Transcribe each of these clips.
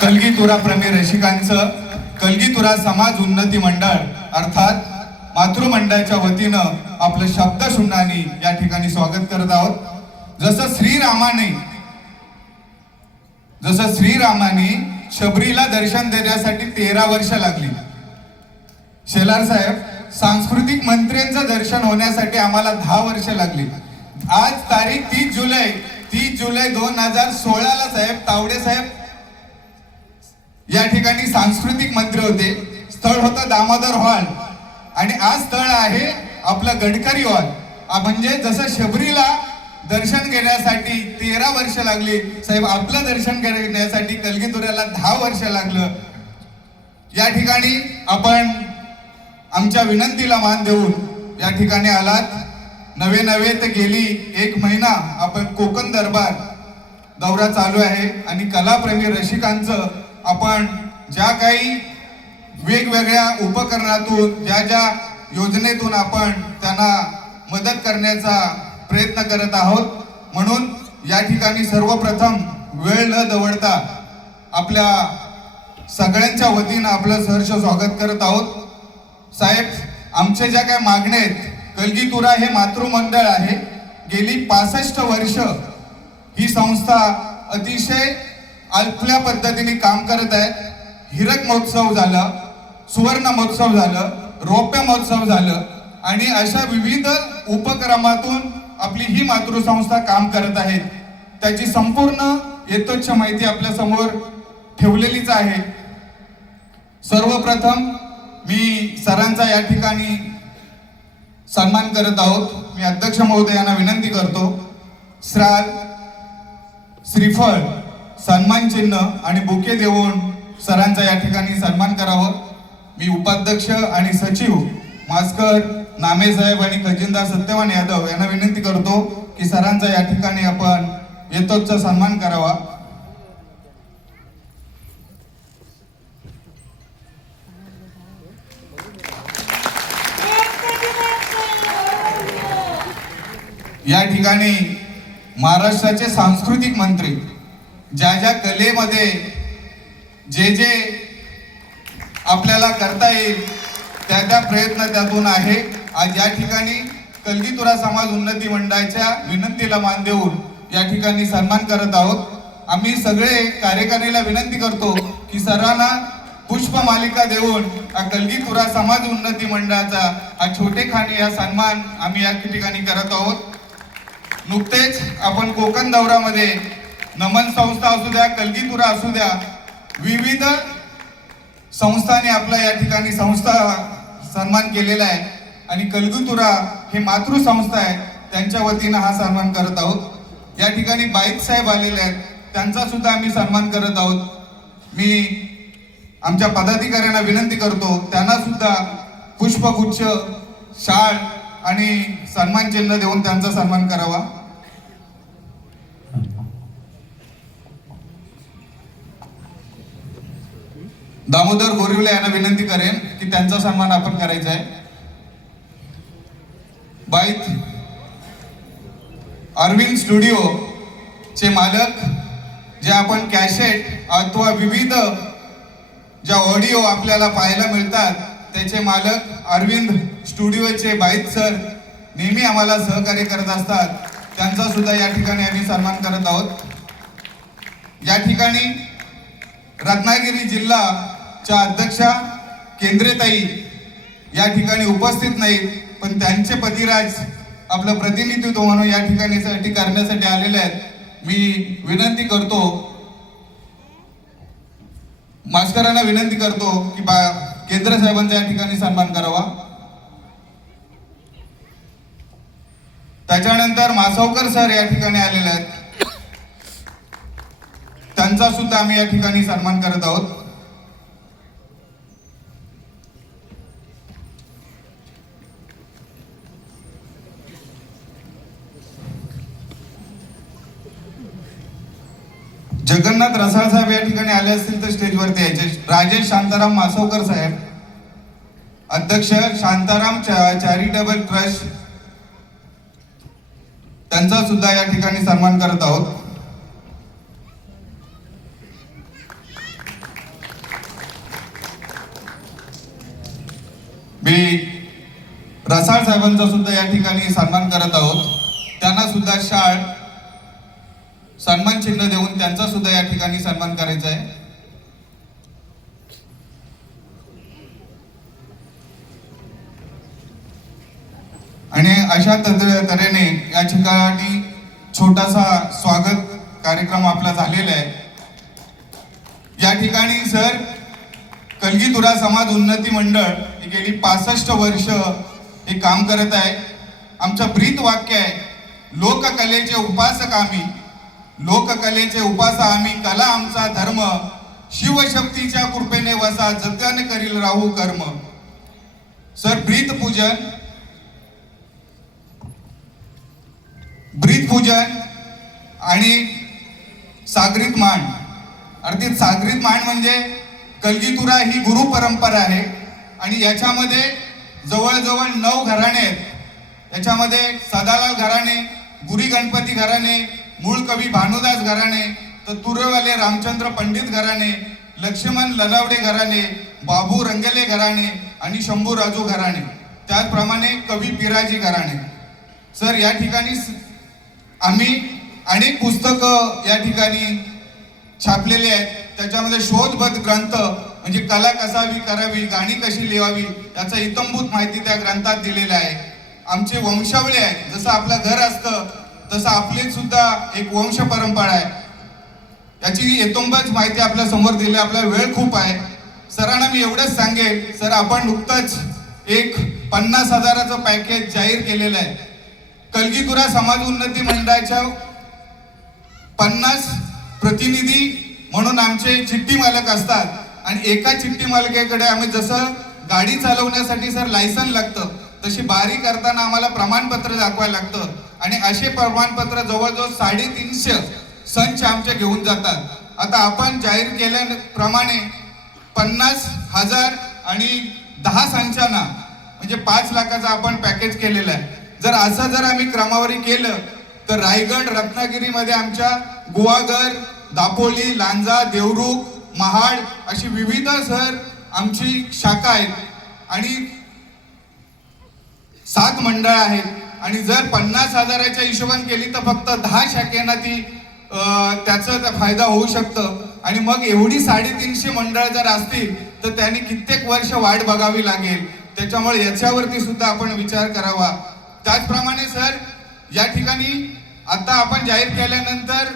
कलगीतुरा प्रेमी रसिकांचं कलगीतुरा समाज उन्नती मंडळ अर्थात मातृमंडळाच्या वतीनं आपलं शब्द शून्यानी या ठिकाणी स्वागत करत आहोत। जसं श्रीरामाने शबरीला दर्शन देण्यासाठी 13 वर्ष लागली, शेलार साहेब सांस्कृतिक मंत्र्यांचं दर्शन होण्यासाठी आम्हाला 10 वर्ष लागली। आज तारीख 30 जुलै 2016 साहेब तावडे साहेब या ठिकाणी सांस्कृतिक मंत्री होते। स्थळ होतं दामोदर हॉल आणि आज स्थळ आहे आपलं गडकरी हॉल। म्हणजे जसं शबरीला दर्शन घेण्यासाठी 13 वर्ष लागली, साहेब आपलं दर्शन घेण्यासाठी कलगीतुऱ्याला 10 वर्ष लागलं। या ठिकाणी आपण आमच्या विनंतीला मान देऊन या ठिकाणी आलात। नवे तर गेली 1 महिना आपण कोकण दरबार दौरा चालू आहे आणि कलाप्रेमी रसिकांचं आपण ज्या काही वेगवेगळ्या उपकरणातून ज्या योजनेतून आपण त्यांना मदत करण्याचा प्रयत्न करत आहोत। म्हणून या ठिकाणी सर्वप्रथम वेळ न दवडता आपल्या सगळ्यांच्या वतीनं आपलं सहर्ष स्वागत करत आहोत। साहेब आमचे ज्या काही मागण्या आहेत, कलगीतुरा हे मातृमंडळ आहे। गेली 65 वर्ष ही संस्था अतिशय अल्पल्या पद्धतीने काम करत आहे। हिरक महोत्सव झालं, सुवर्ण महोत्सव झालं, रौप्य महोत्सव झालं आणि अशा विविध उपक्रमातून आपली ही मातृसंस्था काम करत आहे। त्याची संपूर्ण यथोच्छ माहिती आपल्या समोर ठेवलेलीच आहे। सर्वप्रथम मी सरांचा या ठिकाणी सन्मान करत आहोत। मी अध्यक्ष महोदयांना विनंती करतो, श्रीफळ, सन्मान चिन्ह आणि बुके देऊन सरांचा या ठिकाणी सन्मान करावं। मी उपाध्यक्ष आणि सचिव मास्कर नामे साहेब आणि खजिनदार सत्यवान यादव यांना विनंती करतो की सरांचा या ठिकाणी आपण यथोच्च सन्मान करावा। या ठिकाणी महाराष्ट्राचे सांस्कृतिक मंत्री ज्या कलेमध्ये जे आपल्याला करता येईल त्या प्रयत्न त्यातून आहे। आज या ठिकाणी कलगीतुरा समाज उन्नती मंडळाच्या विनंतीला मान देऊन या ठिकाणी सन्मान करत आहोत। आम्ही सगळे कार्यकारिणीला विनंती करतो की सरांना पुष्पमालिका देऊन कलगीतुरा समाज उन्नती मंडळाचा हा छोटेखानी हा सन्मान आम्ही या ठिकाणी करत आहोत। नुकतेच आपण कोकण दौऱ्यामध्ये नमन संस्था असू द्या, कलगीतुरा असू द्या, विविध संस्थांनी आपला या ठिकाणी संस्था सन्मान केलेला आहे आणि कलगीतुरा हे मातृसंस्था आहे, त्यांच्या वतीनं हा सन्मान करत आहोत। या ठिकाणी बाईत साहेब आलेले आहेत, त्यांचा सुद्धा आम्ही सन्मान करत आहोत। मी आमच्या पदाधिकाऱ्यांना विनंती करतो त्यांना सुद्धा पुष्पगुच्छ, शाल आणि सन्मान चिन्ह देऊन त्यांचा सन्मान करावा। दामोदर गोरिवले यांना विनंती करेन की त्यांचा सन्मान आपण करायचा आहे। बाईत अरविंद स्टुडिओ चे मालक, जे आपण कॅसेट अथवा विविध ज्या ऑडिओ आपल्याला पाहायला मिळतात त्याचे मालक अरविंद स्टुडिओचे बाईत सर नेहमी आम्हाला सहकार्य करत असतात, त्यांचा सुद्धा या ठिकाणी आम्ही सन्मान करत आहोत। या ठिकाणी रत्नागिरी जिल्हाच्या अध्यक्षा केंद्रेताई या ठिकाणी उपस्थित नाहीत, पण त्यांचे पतिराज आपलं प्रतिनिधित्व म्हणून या ठिकाणी करण्यासाठी आलेले आहेत। मी विनंती करतो, मास्करांना विनंती करतो की केंद्र साहेबांचा या ठिकाणी सन्मान करावा। त्याच्यानंतर मासवकर सर या ठिकाणी आलेले आहेत, त्यांचा सुद्धा आम्ही या ठिकाणी सन्मान करत आहोत। जगन्नाथ रसाळ साहेब या ठिकाणी आले असतील तर स्टेजवरती यायचे। राजेश शांताराम मासवकर साहेब, अध्यक्ष शांताराम चॅरिटेबल ट्रस्ट, त्यांचा सुद्धा या ठिकाणी सन्मान करत आहोत। मी रसाळ साहेबांचा सुद्धा या ठिकाणी सन्मान करत आहोत. त्यांना सुद्धा शाळ सन्मान चिन्ह देऊन त्यांचा सुद्धा या ठिकाणी सन्मान करायचा आहे. आणि अशा तऱ्हेने या ठिकाणी छोटासा स्वागत कार्यक्रम आपला झालेला आहे. या ठिकाणी सर कलगीतुरा समाज उन्नती मंडळ ही गेली 65 वर्ष हे काम करत आहे. आमचं ब्रीद वाक्य आहे, लोककलेचे उपासक आम्ही, लोककलेचे उपासक आम्ही, कला आमचा धर्म, शिवशक्तीच्या कृपेने वसा, जतन करील राहू कर्म. सर ब्रीद पूजन आणि सागरीत मांड. अर्थात सागरीत मांड म्हणजे कलगीतुरा ही गुरु परंपरा आहे आणि याच्यामध्ये जवळजवळ 9 घराणे आहेत. याच्यामध्ये सदालाल घराणे, गुरी गणपती घराणे, मूळ कवी भानुदास घराणे, तर तुरेवाले रामचंद्र पंडित घराणे, लक्ष्मण लनावडे घराणे, बाबू रंगले घराणे आणि शंभू राजू घराणे, त्याचप्रमाणे कवी पिराजी घराणे. सर या ठिकाणी आम्ही अनेक पुस्तकं या ठिकाणी छापलेले आहेत. त्याच्यामध्ये शोधबद्ध ग्रंथ म्हणजे कला कसावी करावी, गाणी कशी लिहावी याचा इत्थंभूत माहिती त्या ग्रंथात दिलेला आहे. आमचे वंशावळे आहे, जसं आपलं घर असतं तसं आपली सुद्धा एक वंश परंपरा आहे. याची इत्थंभूत माहिती आपल्या समोर दिली. आपला वेळ खूप आहे. सरांना मी एवढंच सांगेल, सर आपण नुकतंच एक 50,000चं पॅकेज जाहीर केलेलं आहे. कलगीतुरा समाज उन्नती मंडळाच्या 50 प्रतिनिधी म्हणून आमचे चिठ्ठी मालक असतात आणि एका चिठ्ठी मालकाकडे आम्ही जसं गाडी चालवण्यासाठी सर लायसन लागतं तशी बारी करताना आम्हाला प्रमाणपत्र दाखवायला लागतं आणि असे प्रमाणपत्र जवळजवळ 350 संच आमचे घेऊन जातात. आता आपण जाहीर केल्याप्रमाणे 50,000 आणि 10 संचांना म्हणजे 5 लाखाचं आपण पॅकेज केलेलं आहे. जर आम्ही क्रमवारी केलं तर रायगड रत्नागिरीमध्ये आमच्या गुहागर, दापोली, लांजा, देवरुख, महाड अशी विविध सर आमची शाखा आहेत आणि 7 मंडळ आहेत आणि जर 50,000च्या हिशोबाने केली तर फक्त 10 शाखेना ती त्याचा फायदा होऊ शकतं आणि मग एवढी 350 मंडळ जर असतील तर त्यांनी कित्येक वर्ष वाट बघावी लागेल. त्याच्यामुळे याच्यावरती सुद्धा आपण विचार करावा. त्याचप्रमाणे सर या ठिकाणी आता आपण जाहीर केल्यानंतर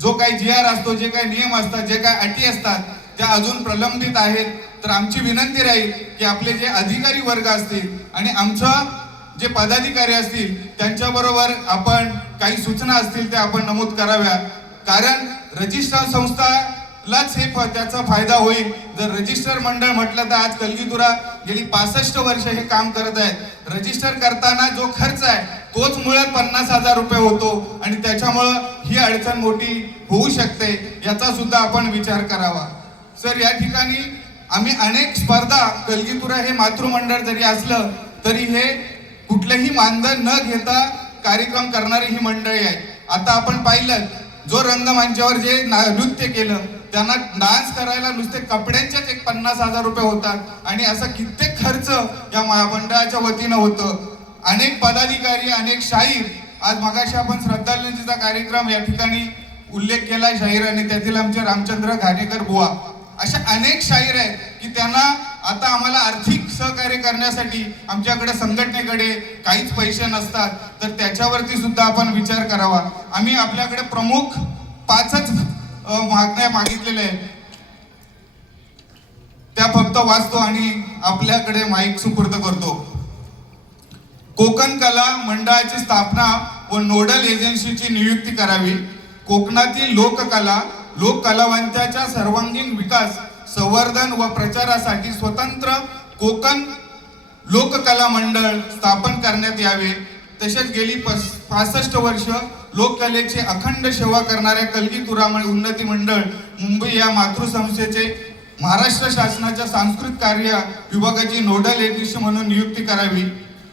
जो काही GR असतो, जे काही नियम असतात, जे काही अटी असतात त्या अजून प्रलंबित आहेत. तर आमची विनंती राहील की आपले जे अधिकारी वर्ग असतील आणि आमचं जे पदाधिकारी असतील त्यांच्याबरोबर आपण काही सूचना असतील त्या आपण नमूद कराव्या. कारण रजिस्ट्रार संस्थालाच त्याचा फायदा होईल. जर रजिस्टर मंडळ म्हटलं तर आज कलगीतुरा गेली 65 वर्ष हे काम करत आहेत. रजिस्टर करताना जो खर्च आहे तोच मुळात 50,000 रुपये होतो आणि त्याच्यामुळं ही अडचण मोठी होऊ शकते. याचा सुद्धा आपण विचार करावा. सर या ठिकाणी आम्ही अनेक स्पर्धा, कलगीतुरा हे मातृमंडळ जरी असलं तरी हे कुठलेही मानधन न घेता कार्यक्रम करणारी ही मंडळी आहे. आता आपण पाहिलं जो रंगमंचावर जे नृत्य केलं त्यांना डान्स करायला नुसते कपड्यांचेच 50,000 रुपये होतात आणि असा कित्येक खर्च या मंडळाच्या वतीनं होतं. अनेक पदाधिकारी, अनेक शाहीर, आज मगाशी आपण श्रद्धांजलीचा कार्यक्रम या ठिकाणी उल्लेख केला शाहीर आणि त्यातील आमचे रामचंद्र घाणेकर बुवा, अशा अनेक शाहीर आहेत की त्यांना आता आम्हाला आर्थिक सहकार्य करण्यासाठी आमच्याकडे संघटनेकडे काहीच पैसे नसतात. तर त्याच्यावरती सुद्धा आपण विचार करावा. आम्ही आपल्याकडे प्रमुख 5च मागण्या मागितलेल्या आहेत, त्या फक्त वाचतो आणि आपल्याकडे माईक सुपूर्द करतो. कोकण कला मंडळाची स्थापना व नोडल एजन्सीची नियुक्ती करावी. कोकणातील लोककला, लोककलावंतांच्या सर्वांगीण विकास, संवर्धन व प्रचारासाठी स्वतंत्र कोकण लोककला मंडळ स्थापन करण्यात यावे. तसेच गेली 65 वर्ष लोककलेची अखंड सेवा करणाऱ्या कलगीतुरा उन्नती मंडळ मुंबई या मातृसंस्थेचे महाराष्ट्र शासनाच्या सांस्कृतिक कार्य विभागाची नोडल एजन्सी म्हणून नियुक्ती करावी.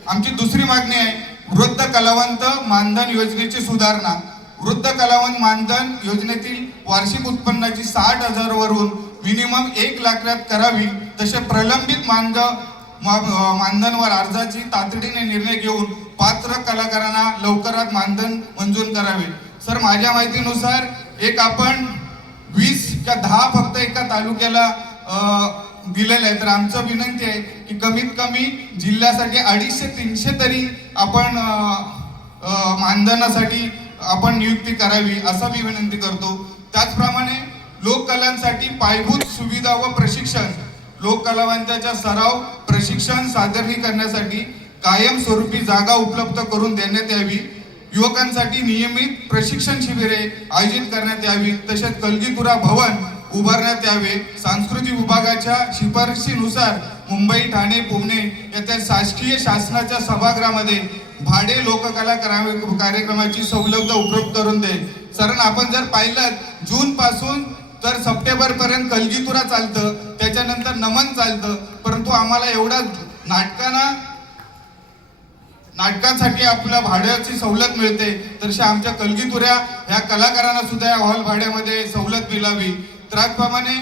आमची दुसरी मागणी आहे वृद्ध कलावंत मानधन योजनेची सुधारणा. वृद्ध कलावंत मानधन योजनेतील वार्षिक उत्पन्नाची 60,000 वरून मिनिमम 1 लाखात करावी. तसे प्रलंबित मानधनवर अर्जाची तातडीने निर्णय घेऊन पात्र कलाकारांना लवकरात मानधन मंजूर करावे. सर, माझ्या माहितीनुसार एक आपण 20 का 10 फक्त एका तालुक्याला दिलेलं आहे. तर आमचं विनंती आहे की कमीत कमी जिल्ह्यासाठी 250-300 तरी आपण मानधनासाठी आपण नियुक्ती करावी असं मी विनंती करतो. त्याचप्रमाणे लोककलांसाठी पायाभूत सुविधा व प्रशिक्षण, लोककलावंतांच्या सराव प्रशिक्षण सादरीकरणासाठी कायमस्वरूपी जागा उपलब्ध करून देण्यात यावी. युवकांसाठी नियमित प्रशिक्षण शिबिरे आयोजित करण्यात यावी. तसेच कलगीतुरा भवन उभारण्यात यावे. सांस्कृतिक विभागाच्या शिफारशीनुसार मुंबई, ठाणे, पुणे येथील शासकीय शासनाच्या सभागृहामध्ये भाडे लोककला कार्यक्रमाची सवलत उपलब्ध करून दे. सर, आपण जर पाहिलं जून पासून तर सप्टेंबर पर्यंत कलगीतुरा चालतं, त्याच्यानंतर नमन चालतं, परंतु आम्हाला एवढा नाटकांसाठी आपल्या भाड्याची सवलत मिळते. तर आमच्या कलगीतुऱ्या ह्या कलाकारांना सुद्धा या हॉल भाड्यामध्ये सवलत मिळावी. त्याचप्रमाणे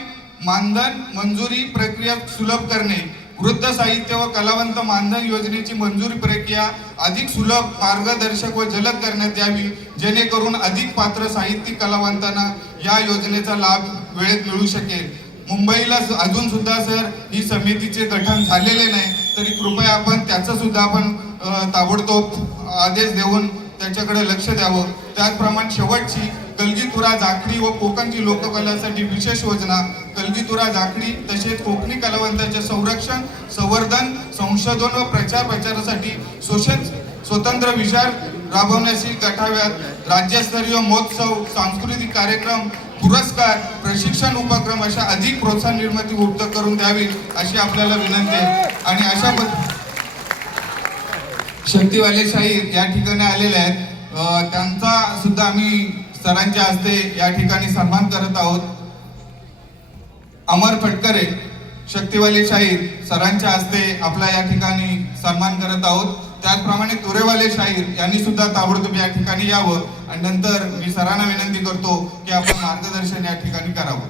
मानधन मंजुरी प्रक्रिया सुलभ करणे, वृद्ध साहित्य व कलावंत मानधन योजनेची मंजुरी प्रक्रिया अधिक सुलभ, मार्गदर्शक व जलद करण्यात यावी, जेणेकरून अधिक पात्र साहित्यिक कलावंतांना या योजनेचा लाभ वेळेत मिळू शकेल. मुंबईला अजून सुद्धा सर ही समितीचे गठन झालेले नाही, तरी कृपया आपण त्याचं सुद्धा आपण ताबडतोब आदेश देऊन त्याच्याकडे लक्ष द्यावं. त्याचप्रमाणे शेवटची कलगीतुरा, जाखडी व कोकणची लोककलासाठी विशेष योजना, कलगीतुरा, जाखडी तसेच कोकणी कलावंतांचे संरक्षण, संवर्धन, संशोधन व प्रचारासाठी स्वतंत्र विचार राबवण्याची गठाव्यात. राज्यस्तरीय महोत्सव, सांस्कृतिक कार्यक्रम, पुरस्कार, प्रशिक्षण उपक्रम अशा अधिक प्रोत्साहन निर्मिती उपलब्ध करून द्यावी अशी आपल्याला विनंती आहे. आणि अशा शक्तीवाले शाहीर या ठिकाणी आलेले आहेत, त्यांचा सुद्धा आम्ही सरांच्या हस्ते या ठिकाणी सन्मान करत आहोत. अमर फटकरे शक्तीवाले शाहीर सरांच्या हस्ते आपला या ठिकाणी सन्मान करत आहोत. त्याचप्रमाणे तुरेवाले शाहीर यांनी सुद्धा ताबडतोब या ठिकाणी यावं आणि नंतर मी सरांना विनंती करतो की आपण मार्गदर्शन या ठिकाणी करावं.